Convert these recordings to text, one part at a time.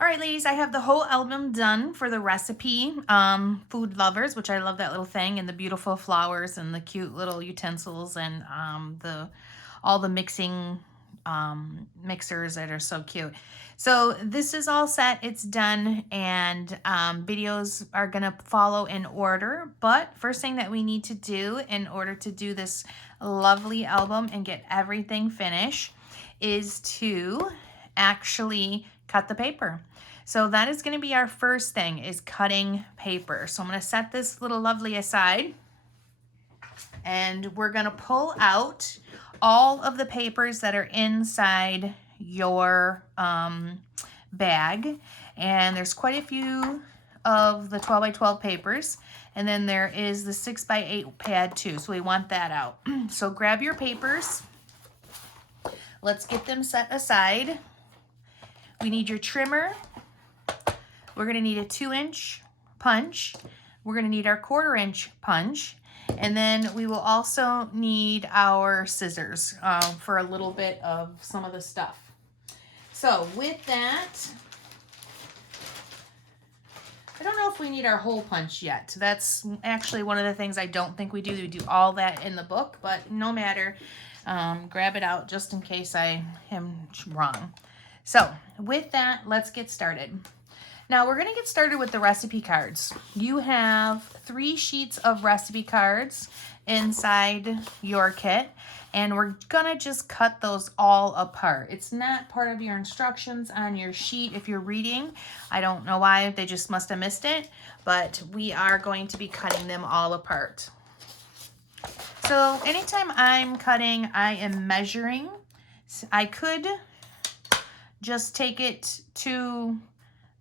All right, ladies, I have the whole album done for the recipe, Food Lovers, which I love that little thing, and the beautiful flowers and the cute little utensils and all the mixing mixers that are so cute. So this is all set, it's done, and videos are gonna follow in order. But first thing that we need to do in order to do this lovely album and get everything finished is to actually cut the paper. So that is going to be our first thing, is cutting paper. So I'm going to set this little lovely aside, and we're going to pull out all of the papers that are inside your bag. And there's quite a few of the 12 by 12 papers. And then there is the 6 by 8 pad too. So we want that out. So grab your papers. Let's get them set aside. We need your trimmer. We're gonna need a 2-inch punch. We're gonna need our 1/4 inch punch. And then we will also need our scissors for a little bit of some of the stuff. So with that, I don't know if we need our hole punch yet. That's actually one of the things I don't think we do. We do all that in the book, but no matter. Grab it out just in case I am wrong. So with that, let's get started. Now we're going to get started with the recipe cards. You have 3 sheets of recipe cards inside your kit, and we're going to just cut those all apart. It's not part of your instructions on your sheet if you're reading. I don't know why, they just must have missed it, but we are going to be cutting them all apart. So anytime I'm cutting, I am measuring. I could just take it to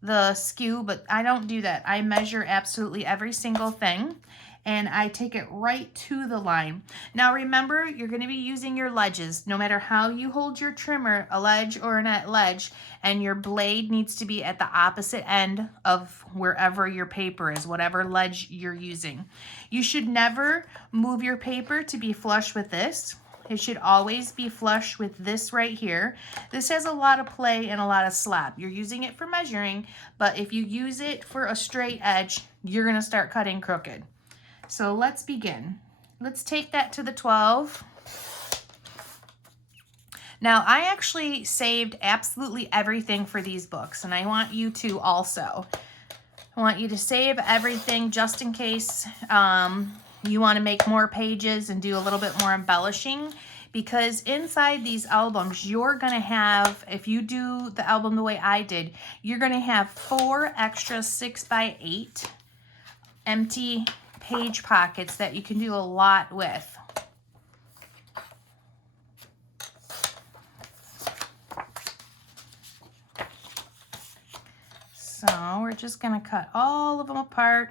the skew, but I don't do that. I measure absolutely every single thing, and I take it right to the line. Now remember, you're going to be using your ledges. No matter how you hold your trimmer, a ledge or a ledge, and your blade needs to be at the opposite end of wherever your paper is, whatever ledge you're using. You should never move your paper to be flush with this. It should always be flush with this right here. This has a lot of play and a lot of slap. You're using it for measuring, but if you use it for a straight edge, you're gonna start cutting crooked. So let's begin. Let's take that to the 12. Now I actually saved absolutely everything for these books, and I want you to also. I want you to save everything just in case you want to make more pages and do a little bit more embellishing, because inside these albums you're going to have, if you do the album the way I did, you're going to have 4 extra 6 by 8 empty page pockets that you can do a lot with. So we're just going to cut all of them apart.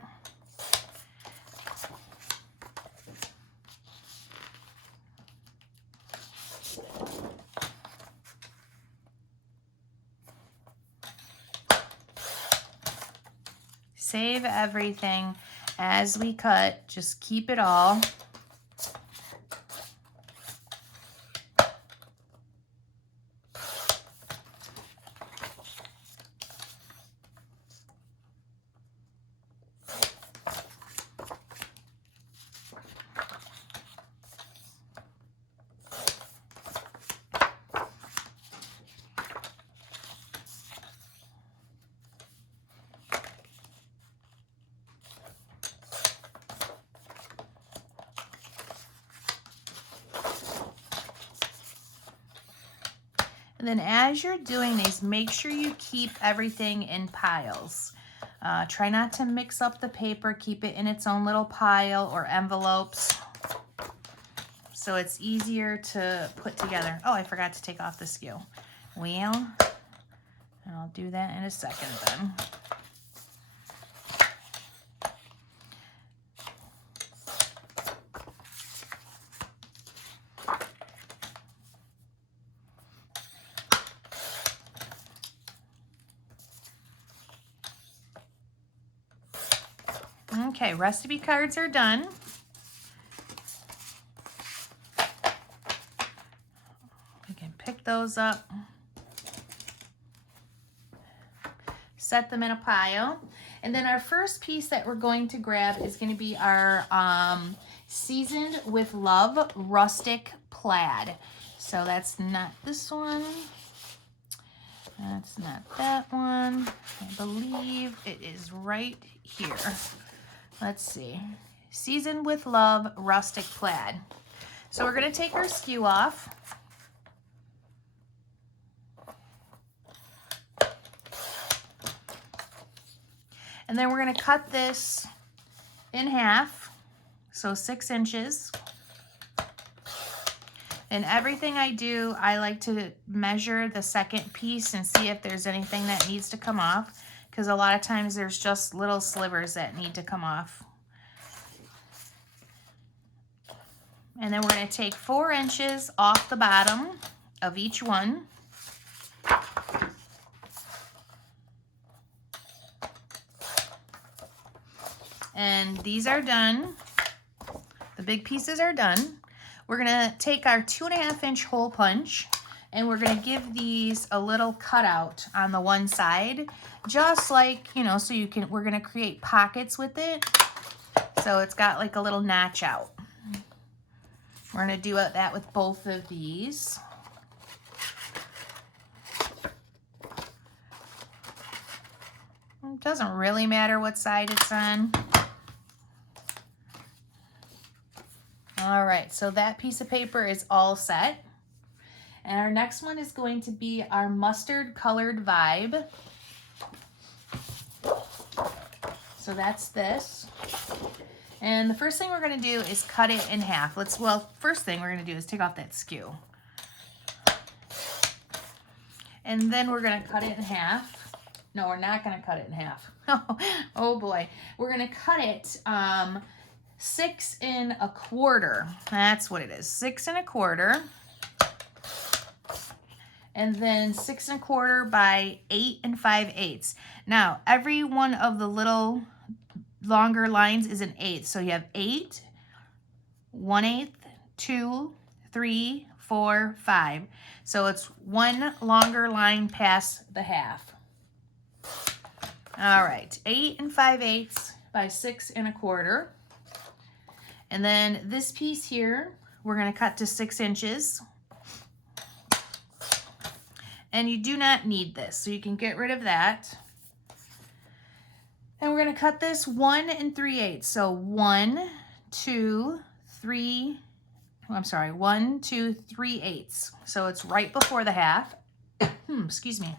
Save everything as we cut. Just keep it all. And then as you're doing these, make sure you keep everything in piles. Try not to mix up the paper. Keep it in its own little pile or envelopes so it's easier to put together. Oh, I forgot to take off the skew. Well, I'll do that in a second then. Okay, recipe cards are done. We can pick those up. set them in a pile. And then our first piece that we're going to grab is going to be our Seasoned with Love Rustic Plaid. So that's not this one. That's not that one. I believe it is right here. Let's see. Seasoned with Love Rustic Plaid. So we're going to take our skew off. And then we're going to cut this in half, so 6 inches. And everything I do, I like to measure the second piece and see if there's anything that needs to come off, because a lot of times there's just little slivers that need to come off. And then we're going to take 4 inches off the bottom of each one. And these are done. The big pieces are done. We're gonna take our 2.5 inch hole punch and we're gonna give these a little cutout on the one side, just like, you know, so you can, we're gonna create pockets with it. So it's got like a little notch out. We're gonna do that with both of these. It doesn't really matter what side it's on. All right, so that piece of paper is all set. And our next one is going to be our mustard colored vibe. So that's this. And the first thing we're gonna do is cut it in half. First thing we're gonna do is take off that skew. And then we're gonna cut it in half. No, we're not gonna cut it in half. Oh boy. We're gonna cut it 6 1/4. That's what it is, 6 1/4. And then 6 1/4 by 8 5/8. Now, every one of the little longer lines is an eighth. So you have 8, 1/8, 2, 3, 4, 5. So it's one longer line past the half. All right, 8 5/8 by 6 1/4. And then this piece here, we're gonna cut to 6 inches. And you do not need this, so you can get rid of that. And we're gonna cut this 1 3/8. So 1, 2, 3, I'm sorry, 1, 2, 3/8. So it's right before the half. Excuse me.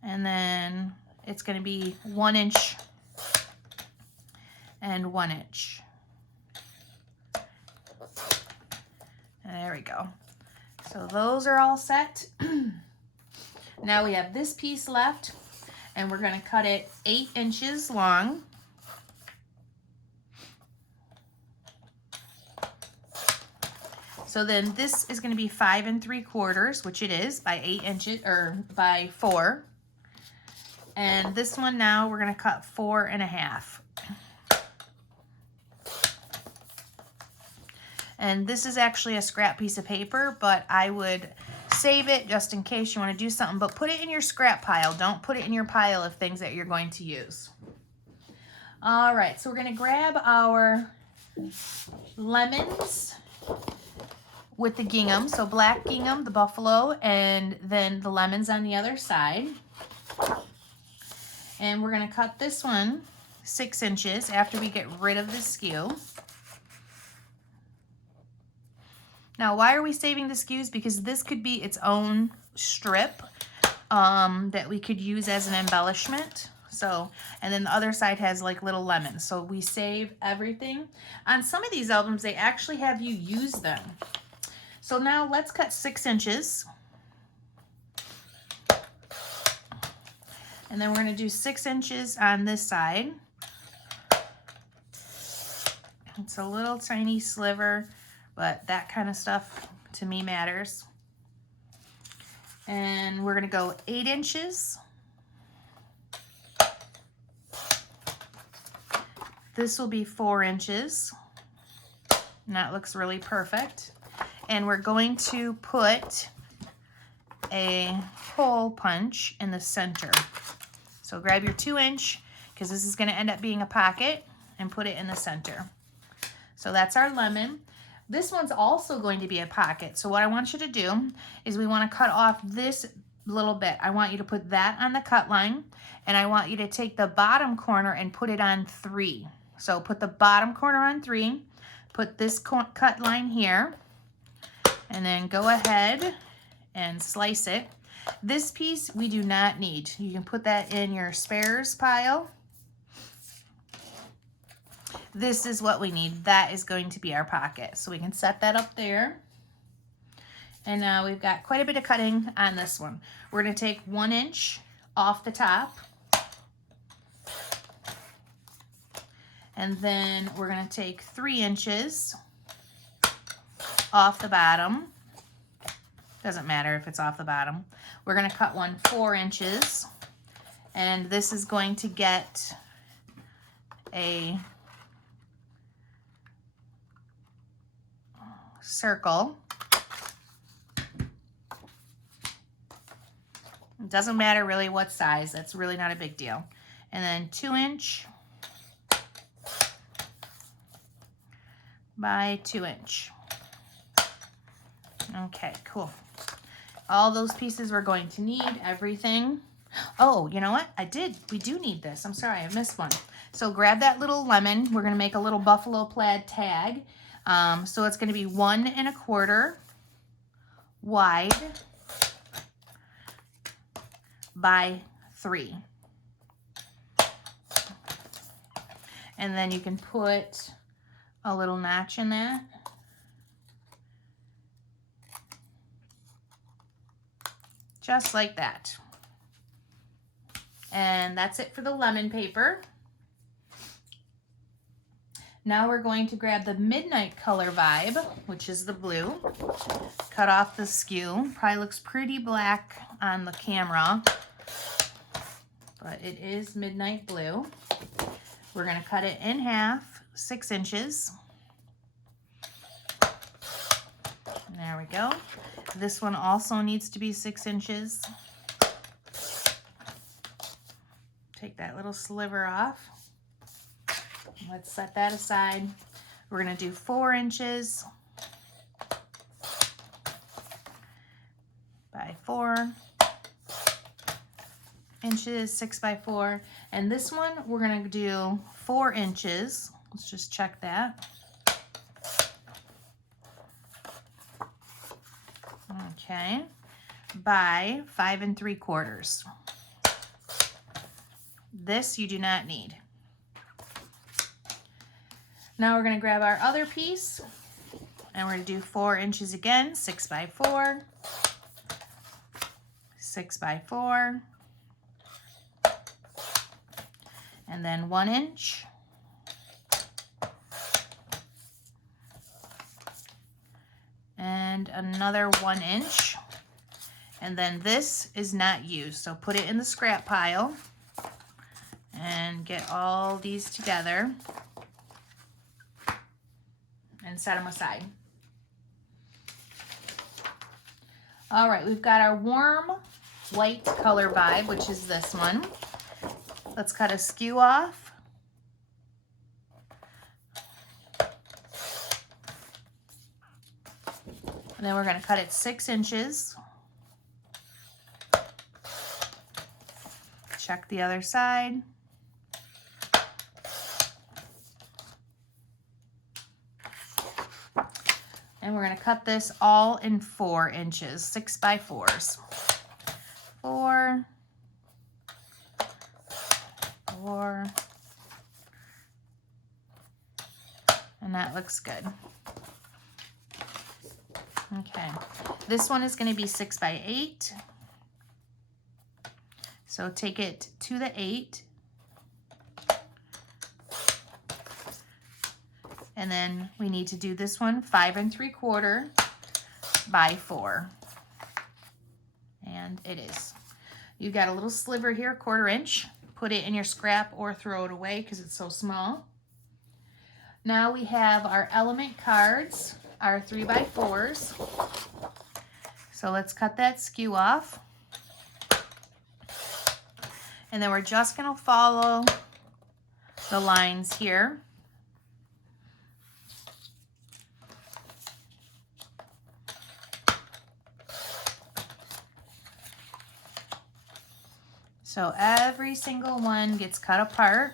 And then it's gonna be 1 inch and 1 inch. There we go. So those are all set. Now we have this piece left, and we're going to cut it 8 inches long. So then this is going to be 5 3/4, which it is, by 8 inches, or by 4. And this one now we're going to cut 4 1/2. And this is actually a scrap piece of paper, but I would save it just in case you want to do something, but put it in your scrap pile. Don't put it in your pile of things that you're going to use. All right, so we're going to grab our lemons with the gingham. So black gingham, the buffalo, and then the lemons on the other side. And we're going to cut this one 6 inches after we get rid of the skew. Now, why are we saving the skews? Because this could be its own strip that we could use as an embellishment. So, and then the other side has like little lemons. So we save everything. On some of these albums, they actually have you use them. So now let's cut 6 inches. And then we're going to do 6 inches on this side. It's a little tiny sliver, but that kind of stuff to me matters. And we're going to go 8 inches. This will be 4 inches. And that looks really perfect. And we're going to put a hole punch in the center. So grab your 2-inch, because this is going to end up being a pocket, and put it in the center. So that's our lemon. This one's also going to be a pocket. So what I want you to do is we want to cut off this little bit. I want you to put that on the cut line, and I want you to take the bottom corner and put it on 3. So put the bottom corner on 3, put this cut line here, and then go ahead and slice it. This piece we do not need. You can put that in your spares pile. This is what we need. That is going to be our pocket. So we can set that up there. And now we've got quite a bit of cutting on this one. We're going to take 1 inch off the top. And then we're going to take 3 inches off the bottom. Doesn't matter if it's off the bottom. We're going to cut one 4 inches. And this is going to get a circle. It doesn't matter really what size. That's really not a big deal. And then 2 inch by 2 inch. Okay, cool. All those pieces we're going to need, everything. Oh, you know what? We do need this. I'm sorry, I missed one. So grab that little lemon. We're going to make a little buffalo plaid tag. So it's going to be 1 1/4 wide by 3. And then you can put a little notch in that. Just like that. And that's it for the lemon paper. Now we're going to grab the Midnight Color Vibe, which is the blue. Cut off the skew. Probably looks pretty black on the camera, but it is midnight blue. We're going to cut it in half, 6 inches. There we go. This one also needs to be 6 inches. Take that little sliver off. Let's set that aside. We're going to do 4 inches by 4 inches, 6 by 4. And this one, we're going to do 4 inches. Let's just check that. Okay, by 5 3/4. This you do not need. Now we're going to grab our other piece, and we're going to do 4 inches again, 6 by 4, 6 by 4, and then 1 inch, and another 1 inch, and then this is not used, so put it in the scrap pile and get all these together and set them aside. All right, we've got our warm white color vibe, which is this one. Let's cut a skew off. And then we're going to cut it 6 inches. Check the other side. And we're going to cut this all in 4 inches, 6 by 4s. 4, 4, and that looks good. Okay, this one is going to be 6 by 8. So take it to the 8. And then we need to do this one 5 3/4 by 4. And it is. You got a little sliver here, 1/4 inch. Put it in your scrap or throw it away because it's so small. Now we have our element cards, our 3 by 4s. So let's cut that skew off. And then we're just going to follow the lines here. So every single one gets cut apart.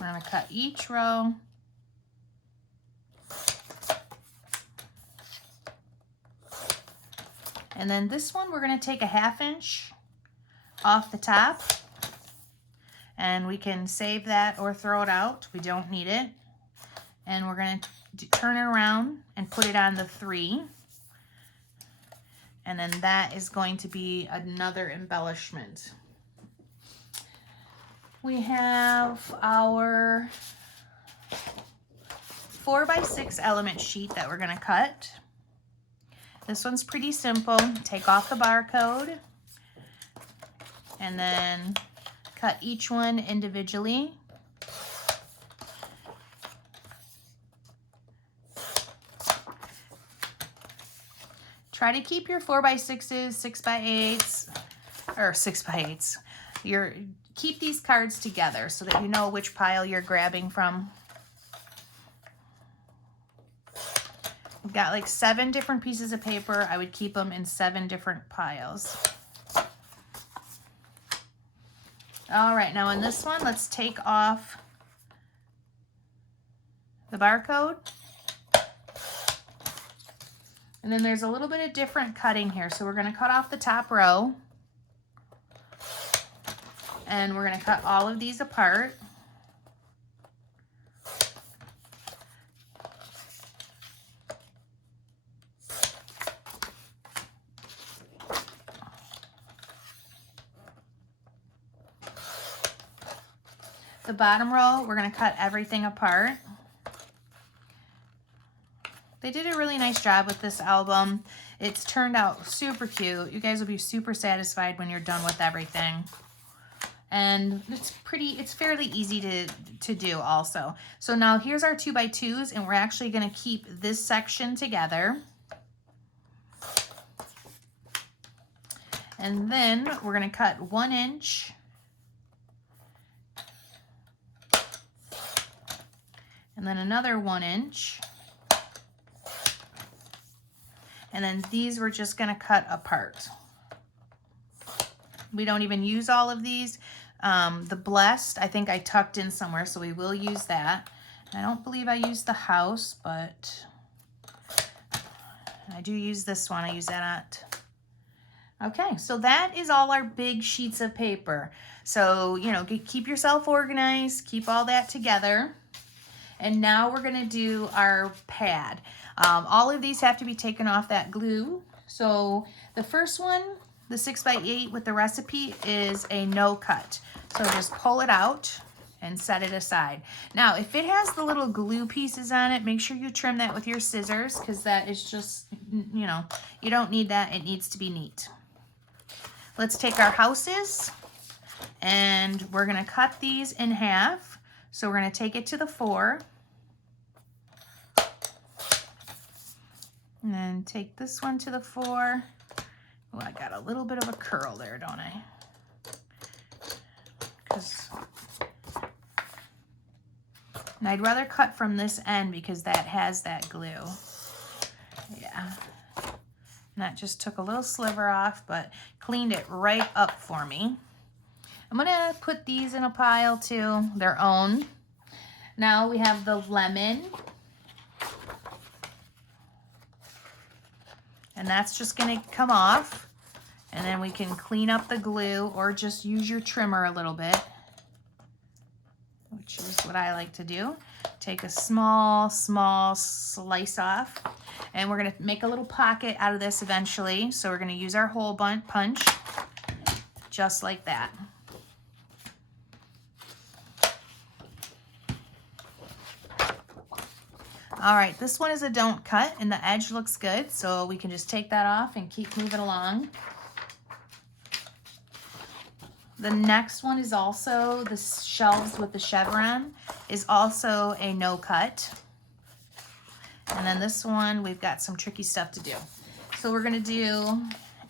I'm going to cut each row. And then this one, we're going to take a 1/2 inch off the top. And we can save that or throw it out. We don't need it. And we're going to turn it around and put it on the 3. And then that is going to be another embellishment. We have our 4x6 element sheet that we're going to cut. This one's pretty simple. Take off the barcode and then cut each one individually. Try to keep your 4x6s, 6x8s, or 6x8s. Keep these cards together so that you know which pile you're grabbing from. We've got like 7 different pieces of paper. I would keep them in 7 different piles. All right, now in this one, let's take off the barcode. And then there's a little bit of different cutting here. So we're going to cut off the top row. And we're going to cut all of these apart. The bottom row, we're going to cut everything apart. They did a really nice job with this album. It's turned out super cute. You guys will be super satisfied when you're done with everything. And it's fairly easy to do also. So now here's our 2x2s, and we're actually going to keep this section together. And then we're going to cut 1 inch. And then another 1 inch. And then these we're just going to cut apart. We don't even use all of these. The Blessed, I think I tucked in somewhere, so we will use that. I don't believe I used the House, but I do use this one. I use that. Okay, so that is all our big sheets of paper. So, you know, keep yourself organized, keep all that together. And now we're going to do our pad. All of these have to be taken off that glue. So the first one, the 6x8 with the recipe, is a no cut. So just pull it out and set it aside. Now, if it has the little glue pieces on it, make sure you trim that with your scissors, because that is just, you know, you don't need that. It needs to be neat. Let's take our houses and we're going to cut these in half. So we're going to take it to the 4. And then take this one to the 4. Oh, I got a little bit of a curl there, don't I? And I'd rather cut from this end because that has that glue. Yeah. And that just took a little sliver off, but cleaned it right up for me. I'm going to put these in a pile too, their own. Now we have the lemon. And that's just going to come off. And then we can clean up the glue or just use your trimmer a little bit, which is what I like to do. Take a small slice off. And we're going to make a little pocket out of this eventually. So we're going to use our hole punch. just like that. All right, this one is a don't cut and the edge looks good, so we can just take that off and keep moving along. The next one is also the shelves with the chevron, is also a no cut. And then this one, we've got some tricky stuff to do. So we're gonna do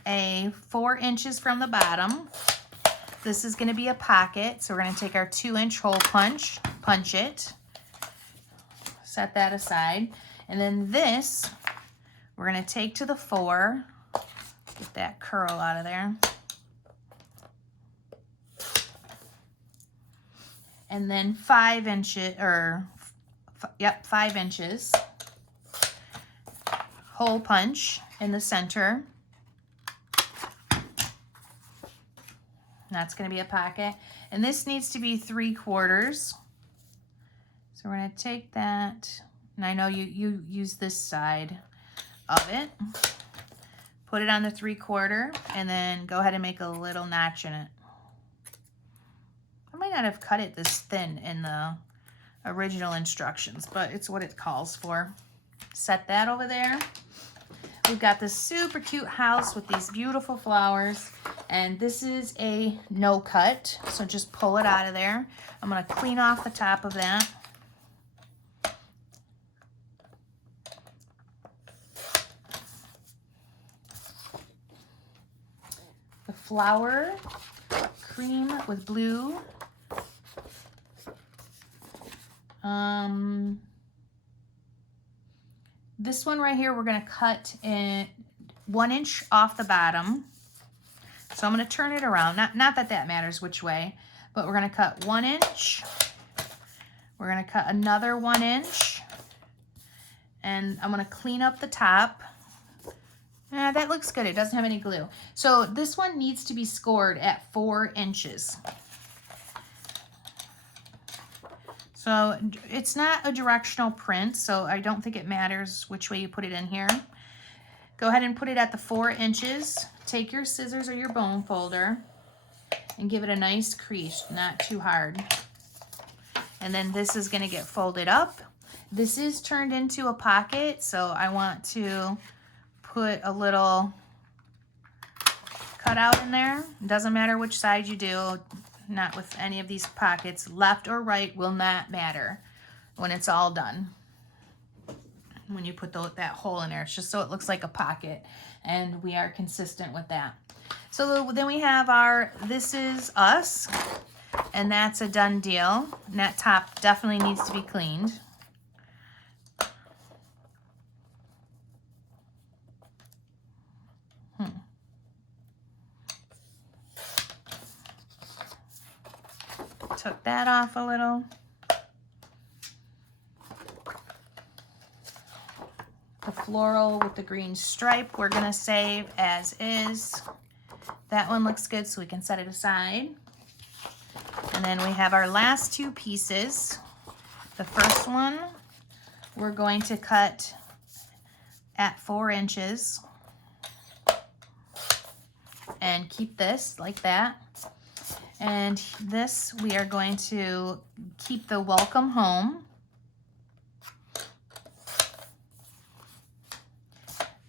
a 4 inches from the bottom. This is gonna be a pocket, so we're gonna take our 2-inch hole punch it, set that aside. And then this, we're gonna take to the 4, get that curl out of there. And then 5 inches, or, yep, 5 inches. Hole punch in the center. That's gonna be a pocket. And this needs to be 3/4. So we're gonna take that, and I know you use this side of it. Put it on the 3/4, and then go ahead and make a little notch in it. I might not have cut it this thin in the original instructions, but it's what it calls for. Set that over there. We've got this super cute house with these beautiful flowers, and this is a no cut, so just pull it out of there. I'm gonna clean off the top of that. The flower, cream with blue. This one right here, we're gonna cut in 1 inch off the bottom. So I'm gonna turn it around. Not that that matters which way, but we're gonna cut 1 inch. We're gonna cut another 1 inch. And I'm gonna clean up the top. That looks good, it doesn't have any glue. So this one needs to be scored at 4 inches. So it's not a directional print, so I don't think it matters which way you put it in here. Go ahead and put it at the 4 inches. Take your scissors or your bone folder and give it a nice crease, not too hard. And then this is gonna get folded up. This is turned into a pocket, so I want to put a little cutout in there. It doesn't matter which side you do. Not with any of these pockets. Left or right will not matter when it's all done. When you put that hole in there, it's just so it looks like a pocket, and we are consistent with that. So then we have our This Is Us, and that's a done deal. And that top definitely needs to be cleaned. Took that off a little. The floral with the green stripe we're gonna save as is. That one looks good, so we can set it aside. And then we have our last 2 pieces. The first one we're going to cut at 4 inches and keep this like that. And this, we are going to keep the welcome home.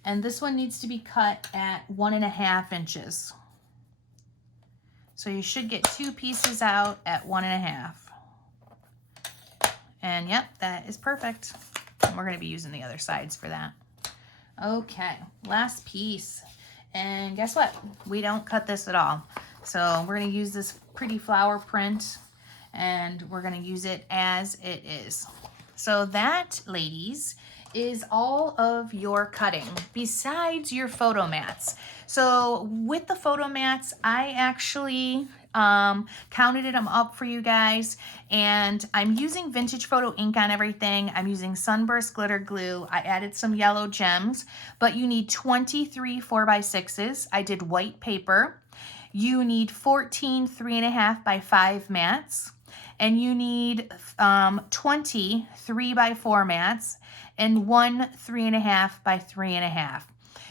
And this one needs to be cut at 1.5 inches. So you should get 2 pieces out at 1.5. And yep, that is perfect. And we're gonna be using the other sides for that. Okay, last piece. And guess what? We don't cut this at all. So we're gonna use this pretty flower print, and we're gonna use it as it is. So that, ladies, is all of your cutting besides your photo mats. So with the photo mats, I actually counted them up for you guys, and I'm using vintage photo ink on everything. I'm using sunburst glitter glue. I added some yellow gems, but you need 23 4x6s. I did white paper. You need 14 3.5 by 5 mats, and you need 20 3x4 mats and 1 3.5 by 3.5.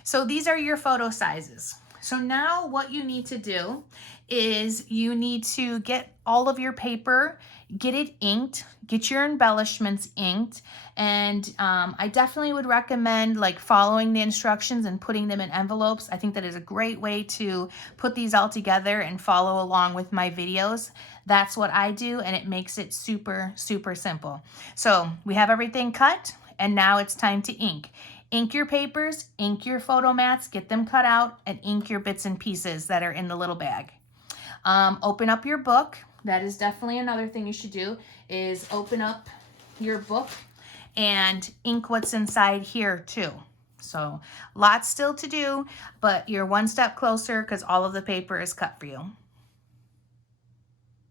So these are your photo sizes. So now what you need to do is you need to get all of your paper, get it inked, get your embellishments inked, and I definitely would recommend like following the instructions and putting them in envelopes. I think that is a great way to put these all together and follow along with my videos. That's what I do, and it makes it super, super simple. So we have everything cut, and now it's time to ink. Ink your papers, ink your photo mats, get them cut out, and ink your bits and pieces that are in the little bag. Open up your book. That is definitely another thing you should do, is open up your book and ink what's inside here too. So lots still to do, but you're one step closer because all of the paper is cut for you.